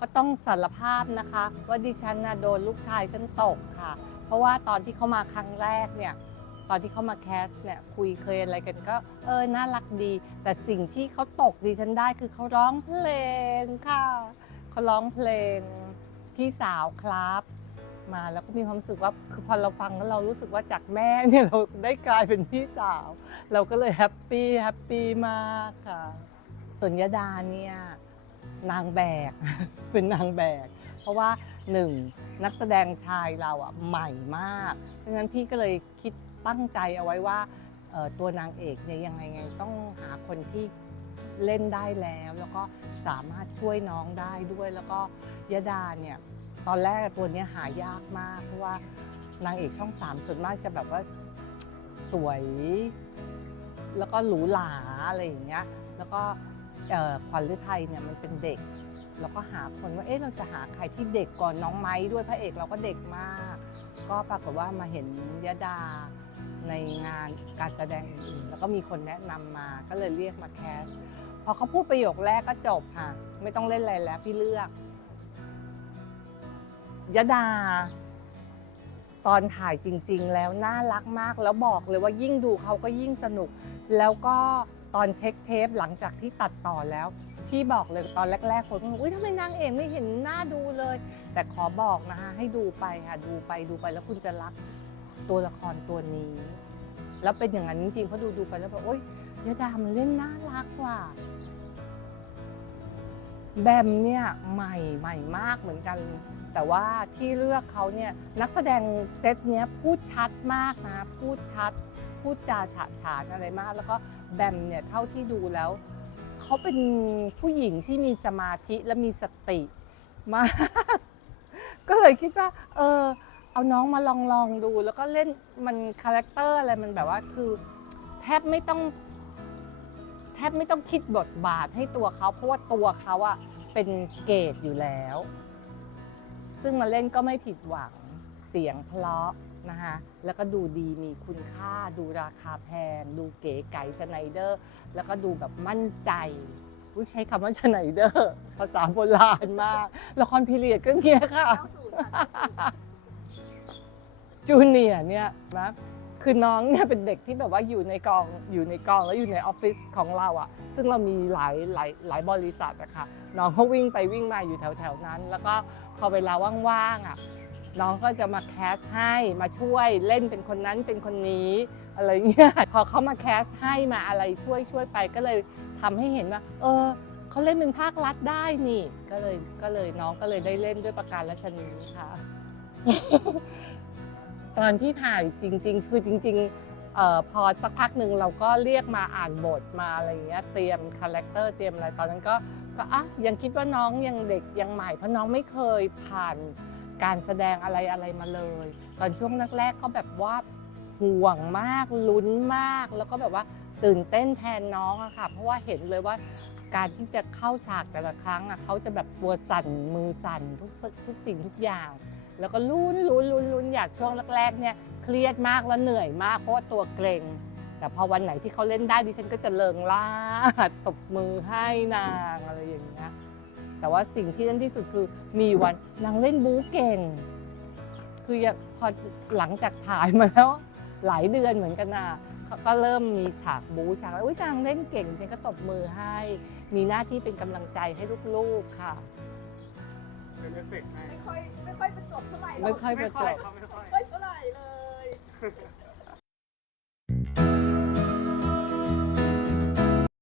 ก็ต้องสารภาพนะคะ ว่าดิฉันนะโดนลูกชายฉันตกค่ะ เพราะว่าตอนที่เขามาครั้งแรกเนี่ยตอนที่เขามาแคสเนี่ยคุยเคยอะไรกันก็เออน่ารักดี แต่สิ่งที่เขาตกดิฉันได้คือเขาร้องเพลงค่ะเขาร้องเพลงพี่สาวครับ มาแล้วก็มีความรู้สึกว่าคือพอเราฟังแล้วเรารู้สึกว่าจากแม่เนี่ยเราได้กลายเป็นพี่สาว เราก็เลยแฮปปี้แฮปปี้มากค่ะส่วนยดาเนี่ย นางแบก เป็นนางแบก เพราะว่าหนึ่งนักแสดงชายเราอะใหม่มากเพราะฉะนั้นพี่ก็เลยคิดตั้งใจเอาไว้ว่าตัวนางเอกเนี่ยยังไงไงต้องหาคนที่เล่นได้แล้ว แล้วก็สามารถช่วยน้องได้ด้วย แล้วก็ยดาเนี่ยตอนแรกตัวเนี้ยหายากมาก เพราะว่านางเอกช่องสามส่วนมากจะแบบว่าสวย แล้วก็หรูหราอะไรอย่างเงี้ยแล้วก็ ขวัญฤทัยเนี่ยมันเป็นเด็ก เราก็หาคนว่าเอ๊ะเราจะหาใครที่เด็กก่อนน้องไม้ด้วยพระเอกเราก็เด็กมาก ก็ปรากฏว่ามาเห็นยดาในงานการแสดงอื่นๆแล้วก็มีคนแนะนำมาก็เลยเรียกมาแคสพอเขาพูดประโยคแรกก็จบค่ะไม่ต้องเล่นอะไรแล้วพี่เลือกยดา ตอนถ่ายจริง ๆ แล้วน่ารักมากแล้วบอกเลยว่ายิ่งดูเขาก็ยิ่งสนุก แล้วก็ อนเช็คเทปหลังจากที่ตัดต่อแล้ว พี่บอกเลยตอนแรกๆคนก็บอกอุ้ยทำไมนางเอกไม่เห็นหน้าดูเลย แต่ขอบอกนะคะให้ดูไปค่ะดูไปดูไปแล้วคุณจะรักตัวละครตัวนี้ แล้วเป็นอย่างนั้นจริงๆเพราะดูดูไปแล้วแบบโอ๊ยยดามันเล่นน่ารักว่ะแบมเนี่ยใหม่ใหม่มากเหมือนกัน แต่ว่าที่เลือกเขาเนี่ยนักแสดงเซตเนี้ยพูดชัดมากนะพูดชัด พูดจาฉะฉานอะไรมาก แล้วก็แบมเนี่ยเท่าที่ดูแล้วเขาเป็นผู้หญิงที่มีสมาธิและมีสติมาก ก็เลยคิดว่า เออ เอาน้องมาลองลองดู แล้วก็เล่นมันคาแรคเตอร์อะไรมันแบบว่าคือแทบไม่ต้อง แทบไม่ต้องคิดบทบาทให้ตัวเขาเพราะว่าตัวเขาอะเป็นเกรดอยู่แล้ว ซึ่งมาเล่นก็ไม่ผิดหวังเสียงเพราะ นะคะแล้วก็ดูดีมีคุณค่า ดูราคาแพง ดูเก๋ไก๋ชไนเดอร์ แล้วก็ดูแบบมั่นใจอุ๊ยใช้คำว่าชไนเดอร์ ภาษาโบราณมากละครพีเรียดก็เงี้ยค่ะ จูเนียร์เนี่ยนะคือน้องเนี่ยเป็นเด็กที่แบบว่าอยู่ในกองอยู่ในกองแล้วอยู่ในออฟฟิศของเราอะซึ่งเรามีหลายหลายหลายบริษัทอะคะน้องเขาวิ่งไปวิ่งมาอยู่แถวแถวๆนั้น แล้วก็พอเวลาว่างๆอะ น้องก็จะมาแคสให้มาช่วยเล่นเป็นคนนั้นเป็นคนนี้อะไรเงี้ยพอเขามาแคสให้มาอะไรช่วยช่วยไปก็เลยทำให้เห็นว่า เออเขาเล่นเป็นภาครัฐได้นี่ ก็เลยก็เลยน้องก็เลยได้เล่นด้วยประการรัชนีค่ะตอนที่ถ่ายจริง ๆ คือจริงๆเออพอสักพักหนึ่งเราก็เรียกมาอ่านบทมาอะไรเงี้ยเตรียมคาแรคเตอร์เตรียมอะไรตอนนั้นก็ก็อะยังคิดว่าน้องยังเด็กยังใหม่เพราะน้องไม่เคยผ่าน การแสดงอะไรอะไรมาเลย ตอนช่วงแรกๆก็แบบว่าห่วงมากลุ้นมาก แล้วก็แบบว่าตื่นเต้นแทนน้องอะค่ะ เพราะว่าเห็นเลยว่าการที่จะเข้าฉากแต่ละครั้งอะเขาจะแบบตัวสั่นมือสั่นทุกทุกสิ่งทุกอย่าง แล้วก็ลุ้นลุ้นลุ้นลุ้นอยากช่วงแรกๆเนี่ยเครียดมากแล้วเหนื่อยมากเพราะว่าตัวเกรงแต่พอวันไหนที่เขาเล่นได้ดิฉันก็จะเลิงล่าตบมือให้นางอะไรอย่างเงี้ย แต่ว่าสิ่งที่นั่นที่สุดคือมีวันนางเล่นบู๊เก่ง คืออย่างพอหลังจากถ่ายมาแล้วหลายเดือนเหมือนกันนะเขาก็เริ่มมีฉากบู๊ฉากแล้วอุ้ยนางเล่นเก่งฉันก็ตบมือให้ มีหน้าที่เป็นกำลังใจให้ลูกๆค่ะเป็นเอฟเฟกต์ให้ไม่ค่อยไม่ค่อยประจบเท่าไหร่หรไม่อกค่อยปไม่ระค่จอยบครับ